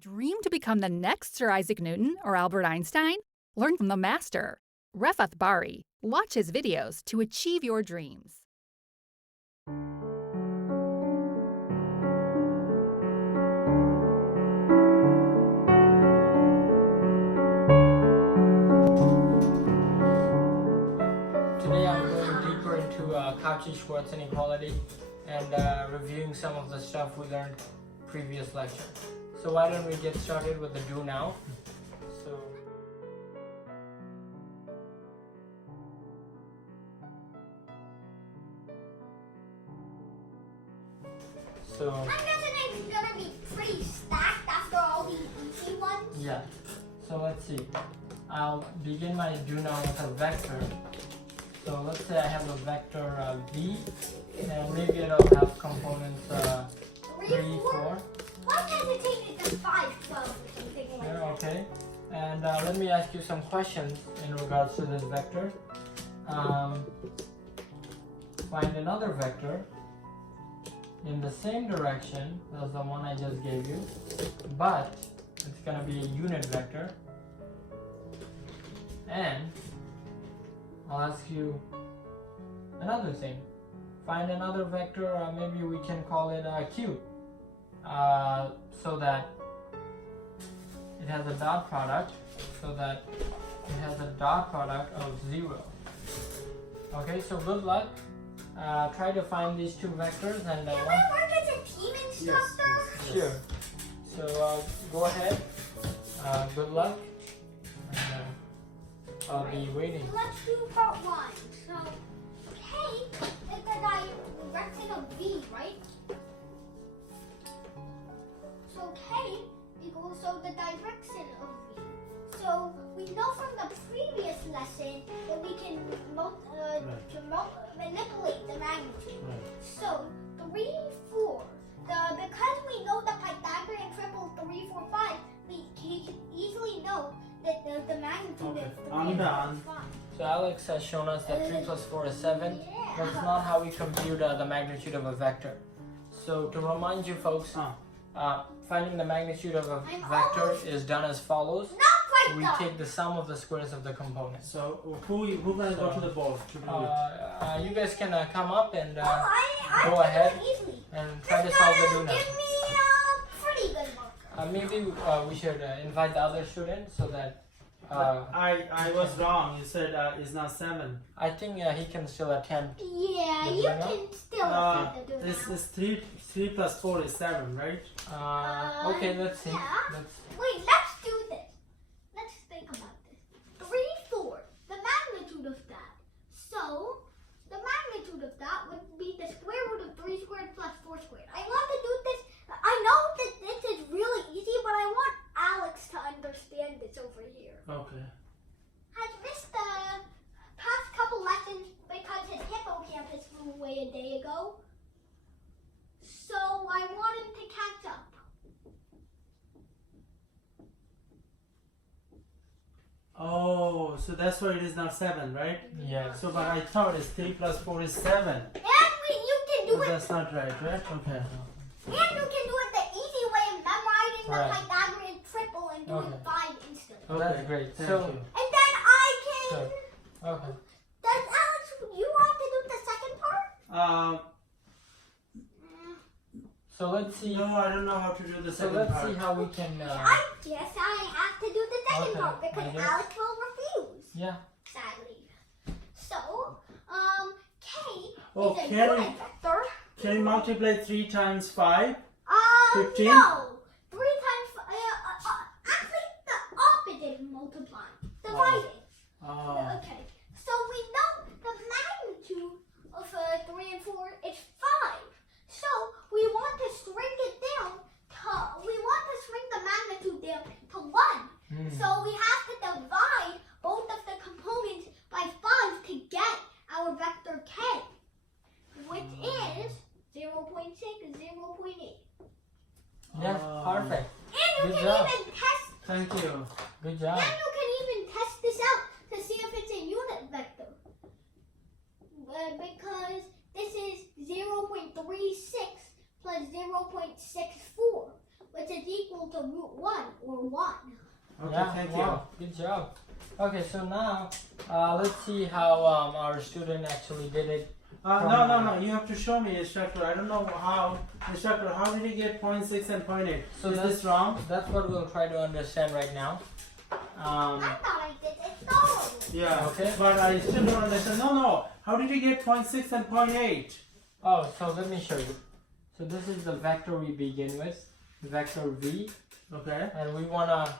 Dream to become the next Sir Isaac Newton or Albert Einstein? Learn from the master. Refat Bari. Watch his videos to achieve your dreams. Today I'm going deeper into Cauchy-Schwarz inequality and reviewing some of the stuff we learned previous lecture. So why don't we get started with the do now? So I'm guessing it's gonna be pretty stacked after all these easy ones. yeah. So let's see. I'll begin my do now with a vector. So let's say I have a vector v, and maybe it'll have components 3, 4. Why can't it take it to 5, 12 or something like Yeah, that? okay. And let me ask you some questions in regards to this vector. Find another vector in the same direction as the one I just gave you, but it's going to be a unit vector. And I'll ask you another thing. Find another vector, maybe we can call it q, so that it has a dot product, of 0. Okay, so good luck. Try to find these two vectors and Can we work as a team instructor? Sure. So go ahead. Good luck. And I'll be waiting. Let's do part 1. So, K is the direction of V, right? So K equals the direction of V. So we know from the previous lesson that we can manipulate the magnitude. So 3, 4. Because we know the Pythagorean triple 3, 4, 5, we can easily know that the magnitude of 3 is 5. So Alex has shown us that 3 plus 4 is 7. Yeah. That's not how we compute the magnitude of a vector. So to remind you folks, finding the magnitude of a vector is done as follows. Not quite We done. take the sum of the squares of the components. So who gonna go to the board to do it? You guys can come up and I go can ahead do it easily. and try to solve the do now. Give me a pretty good marker. Maybe we should invite the other student so that I was wrong. You said it's not 7. I think he can still attempt. Yeah, The you do now? can still attempt to do This that. is 3 plus 4 is 7, right? Okay, let's see. Yeah. Wait, let's do this. Let's think about this. 3, 4. The magnitude of that. So, the magnitude of that would be the square root of 3 squared plus 4 squared. I want to do this. I know that this is really easy, but I want Alex to understand this over here. Okay. Has missed the past couple lessons because his hippocampus flew away a day ago. So I want him to catch up. Oh, so that's why it is not 7, right? Yeah. So but I thought it's 3 plus 4 is 7. And you can do But it. that's not right, right? Okay. And you can do it the easy way of memorizing the Right. Pythagorean triple and doing Okay. 5 instantly. Oh, that's great. Thank So, you. And then I can. Sure. Okay. Does Alex, you want to do the second part? So let's see. No, I don't know how to do the So second let's part. see how we can. I guess I have to do the second Okay, part because I guess. Alex will refuse. Yeah. Sadly. So, K Oh, is a can unit vector. Can you multiply 3 times 5? 15? No. 3 times, actually the opposite of multiplying. Dividing. Okay. So we know the magnitude of 3 and 4 is 5. So we want to shrink it down the magnitude down to 1. So we have to divide both of the components by 5 to get our vector K, which is 0.6 and 0.8. Yeah. Perfect. And you Good can job. even test Thank you. Good job. And you can even test this out to see if it's a unit vector. Because this is 0.36 plus 0.64, which is equal to root 1 or 1. Okay, Yeah, thank wow, good job. Okay, so now let's see how our student actually did it. No. You have to show me, instructor. I don't know how. Instructor, how did he get 0.6 and 0.8? So is this wrong? That's what we'll try to understand right now. I thought I did it thoroughly. Yeah. Okay. But I still don't understand. No. How did you get 0.6 and 0.8? Oh, so let me show you. So this is the vector we begin with, vector v, Okay. and we want to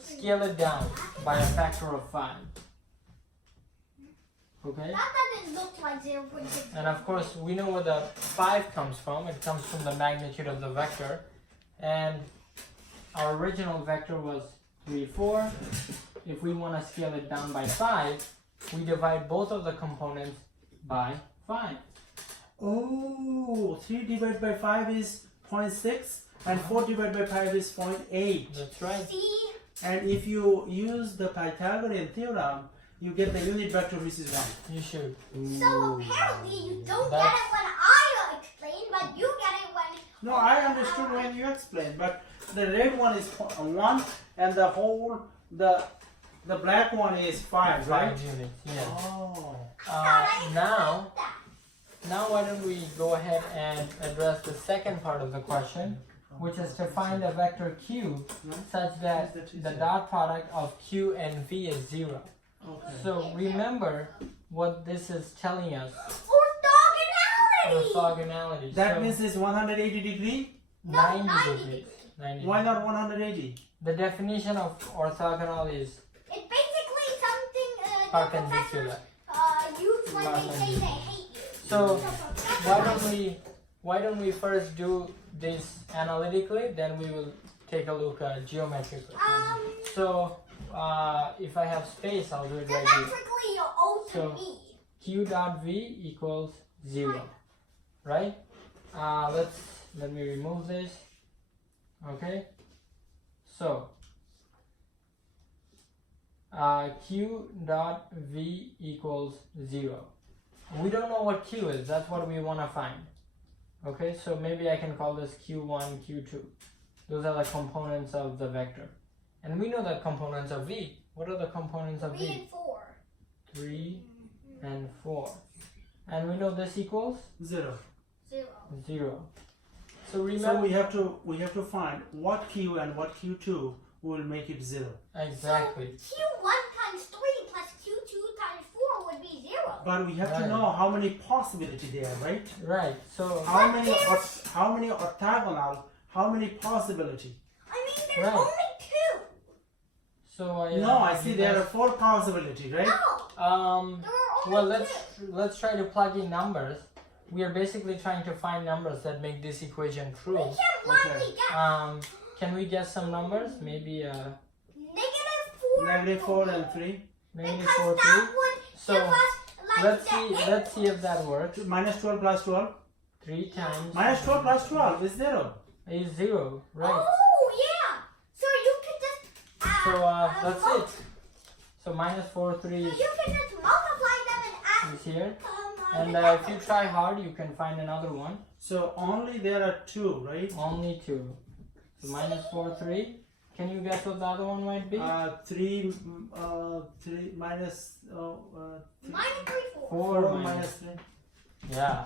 scale it down by a factor of 5. Okay? That doesn't look like 0.6. And of course, we know where the 5 comes from. It comes from the magnitude of the vector. And our original vector was 3, 4. If we want to scale it down by 5, we divide both of the components by 5. Oh, 3 divided by 5 is 0.6 and 4 divided by 5 is 0.8. That's right. See? And if you use the Pythagorean theorem, you get the unit vector which is 1. You should. So apparently you don't get That's- it when I explain, but you get it when... No, I understood when you explained, but the red one is 1 and the whole, the black one is 5, right? 5 units, yes. Oh. Now why don't we go ahead and address the second part of the question, which is to find a vector q such that the dot product of q and v is 0. Okay. So remember what this is telling us, Orthogonality! orthogonality. That So means it's 180 degree? 90 90 degrees. 90 Why degrees. not 180? The definition of orthogonal is It's basically something the perpendicular. professors use when they say they hate you. So why don't we first do this analytically, then we will take a look geometrically. So if I have space, I'll do it right here. Symmetrically, you're O to So- me. Q dot v equals 0, right? Let me remove this. Okay. So Q dot v equals 0. We don't know what Q is. That's what we want to find. Okay. So maybe I can call this Q1, Q2. Those are the components of the vector. And we know the components of v. What are the components of 3 v? and 4. 3 and 4. And we know this equals 0. 0. 0. So So remember we have to find what q and what q2 will make it 0. exactly. So Q1 times 3 plus Q2 times 4 would be 0. But we have to Right. know how many possibilities there are, right? Right. So How many orthogonal, how many possibility? I mean, there's Right. only 2. so No, I see there are 4 possibilities, right? No, are. there are only Well, 2. let's try to plug in numbers. We are basically trying to find numbers that make this equation We true. can't blindly guess. Can we guess some numbers? Maybe Negative 4. Negative 4 and 3. maybe Because 4, 3. that would So give us like let's the see if that works. Minus 12 plus 12. 3 times Minus 12 plus 12 is 0. is 0, right? Oh, yeah. So you can just So that's it. So minus 4, 3 So you can just multiply them and add is here. the And if you numbers. try hard, you can find another one. So only there are 2, right? Only 2. So minus 4, 3. Can you guess what the other one might be? 3 minus Minus 3, 4. 4 4 minus. minus 3. Yeah.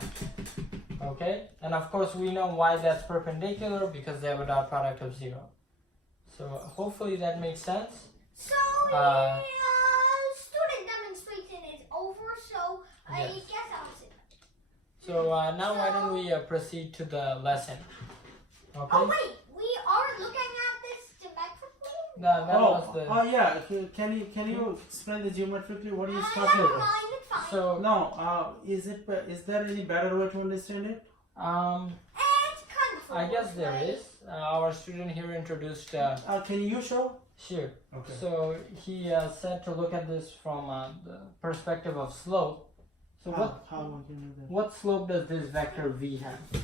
Okay. And of course, we know why that's perpendicular because they have a dot product of 0. So hopefully that makes sense. So Uh, student demonstration is over. So I Yes. guess I'll sit. So now why don't we proceed to the lesson? Okay. Oh wait, we are looking at this geometrically. That was the. Yeah. Can you explain the geometrically what he's I talking don't about? mind, it's fine. So No. Is there any better way to understand it? It's kind of. I guess there is. Our student here introduced. Can you show? Sure. Okay. So he said to look at this from the perspective of slope. So How we can do that? what slope does this vector v have? 3,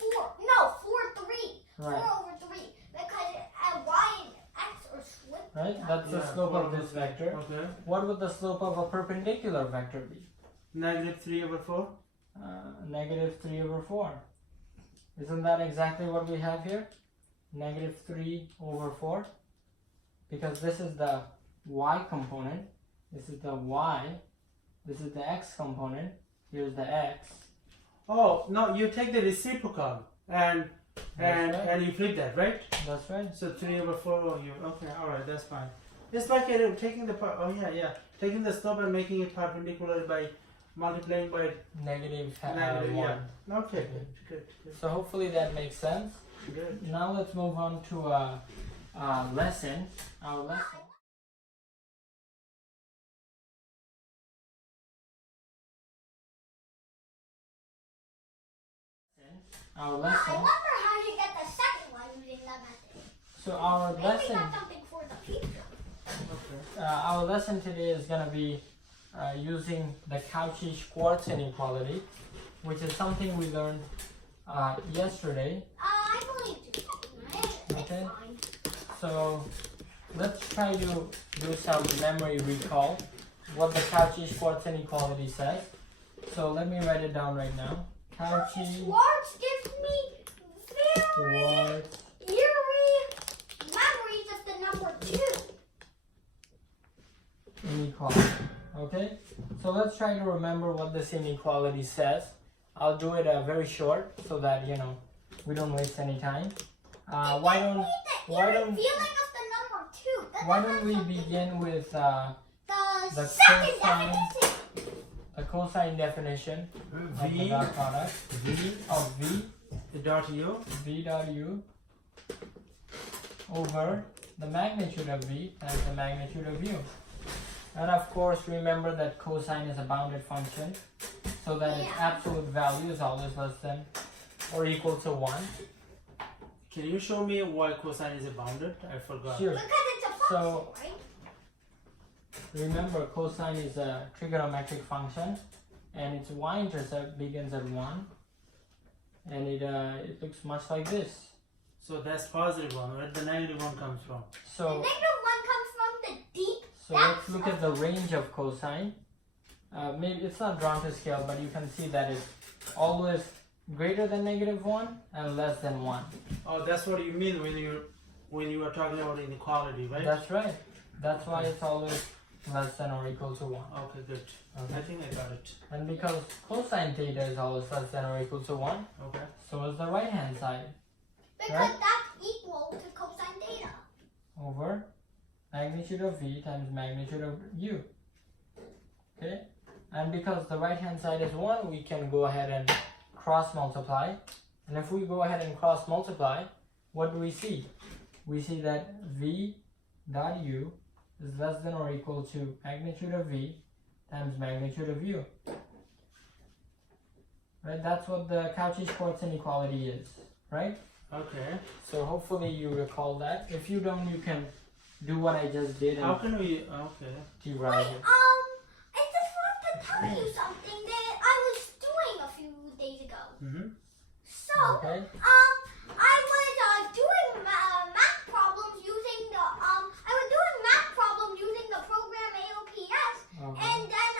4. No, 4, 3. Right. 4 over 3. Because y and x are split. Right. That's the Yeah, slope of 4 this vector. Okay. What would the slope of a perpendicular vector be? Negative 3 over 4. Negative 3 over 4. Isn't that exactly what we have here? Negative 3 over 4. Because this is the y component. This is the y. This is the x component. Here's the x. Oh, no, you take the reciprocal and you flip that, right? That's right. So 3 over 4, okay, alright, that's fine. It's like taking the part, taking the slope and making it perpendicular by multiplying by Negative 1. yeah. Okay, good. So hopefully that makes sense. Good. Now let's move on to a lesson. Our lesson. Our I lesson. wonder how you get the second one using that method. So our Maybe lesson. that's something for the future. Okay. Our lesson today is going to be using the Cauchy-Schwarz inequality, which is something we learned yesterday. I believe you. It's Okay. fine. So let's try to do some memory recall what the Cauchy-Schwarz inequality says. So let me write it down right now. Cauchy Schwarz gives me very Schwarz eerie memories of the number 2. inequality. Okay, so let's try to remember what this inequality says. I'll do it very short so that we don't waste any time. Why don't feeling of the number 2. why don't we begin with the the second cosine definition? the cosine definition of the V dot product of v dot u v dot u over the magnitude of v times the magnitude of u. And of course, remember that cosine is a bounded function, so that its absolute value is always less than or equal to 1. Can you show me why cosine is bounded? I forgot. Sure. Because it's a function, So- right? Remember, cosine is a trigonometric function, and its y-intercept begins at 1, and it looks much like this. So that's positive one. Where the negative one comes from? The So negative one comes from the deep. let's look at the range of cosine. Maybe it's not drawn to scale, but you can see that it's always greater than negative 1 and less than 1. Oh, that's what you mean when you are talking about inequality, right? That's right. That's why it's always less than or equal to 1. Okay, good. Okay. I think I got it. And because cosine theta is always less than or equal to 1, Okay. so is the right hand side Because Right. that's equal to cosine theta. over magnitude of v times magnitude of u. Okay? And because the right hand side is 1, we can go ahead and cross multiply. And if we go ahead and cross multiply, what do we see? We see that v dot u is less than or equal to magnitude of v times magnitude of u. Right? That's what the Cauchy-Schwarz inequality is, right? Okay. So hopefully you recall that. If you don't, you can do what I just did How and can we? Okay. derive it. I just want to tell you something that I was doing a few days ago. Mm-hmm. So, Okay? I was doing math problems using the program AOPS, Okay. and then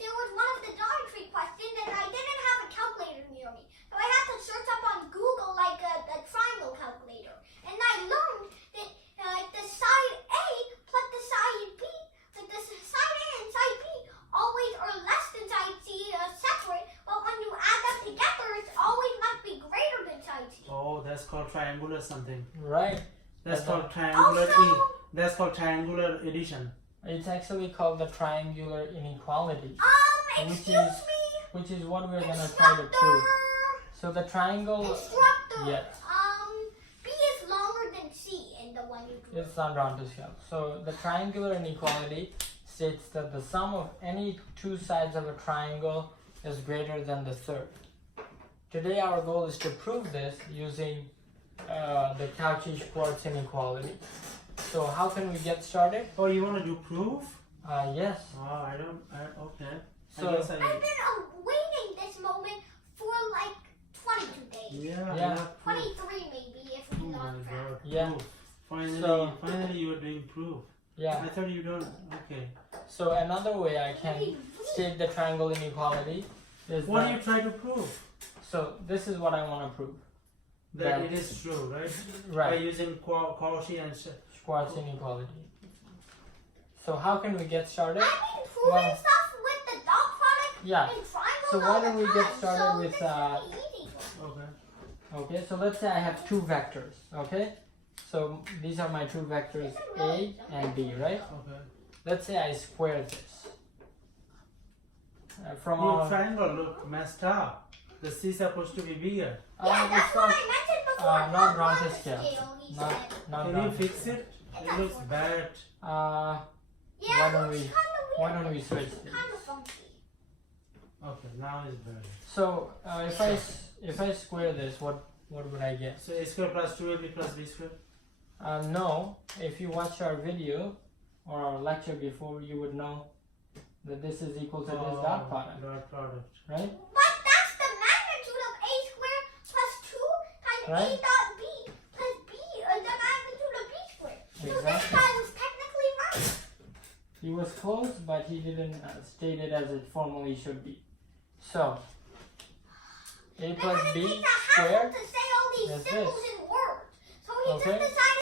there was one of the geometry questions, and I didn't have a calculator near me, so I had to search up on Google like the triangle calculator, and I learned that the side A plus the side B, like the side A and side B always are less than side C separate, but when you add them together, it always must be greater than side C. Oh, that's called triangular something. Right. That's That's called a- triangular. Also- That's called triangular addition. It's actually called the triangular inequality, Excuse is- me, which is what we're going to try to prove. instructor. So the triangle, Instructor. yes. B is longer than C in the one you drew. it's not drawn to scale. So the triangular inequality states that the sum of any two sides of a triangle is greater than the third. Today our goal is to prove this using the Cauchy-Schwarz inequality. So how can we get started? Oh, you want to do proof? Yes. Oh, okay. So- I guess I've been awaiting this moment for like 22 days. Yeah. proof. 23 maybe if Oh we my lost track. god. Yeah. Proof. Finally, So- finally you are doing proof. Yeah. I thought you don't. Okay. So another way I can state the triangle inequality is What that, do you try to prove? so this is what I want to prove. that it is true, right? By Right. using Gaussian and Schwarz inequality. So how can we get started? I've been proving Well- stuff with the dot product Yeah. and triangles So why all don't the we get time, started so with, this should be easy. Okay. Okay, so let's say I have two vectors, okay? So these are my two vectors A and B, right? Okay. Let's say I square this. From Your our triangle look messed up. The C is supposed to be bigger. Yeah, that's it's what not, I mentioned before. not round to round scale. he Not, said. not Can you round to fix scale. it? It looks bad. Uh, Yeah, Why don't it looks we- kind of weird. why don't we switch these? Kind of funky. Okay, now it's better. So if I square this, what would I get? So A square plus 2AB plus B square? No, if you watch our video or our lecture before, you would know that this is equal to this dot product, Dot product. right? But that's the magnitude of a squared plus 2 times Right. a dot b plus b, the magnitude of b squared. So this Exactly. guy was technically right. He was close, but he didn't state it as it formally should be. So, A plus They're gonna B take the squared. hassle to say all these That's symbols this. in words. So he Okay. just decided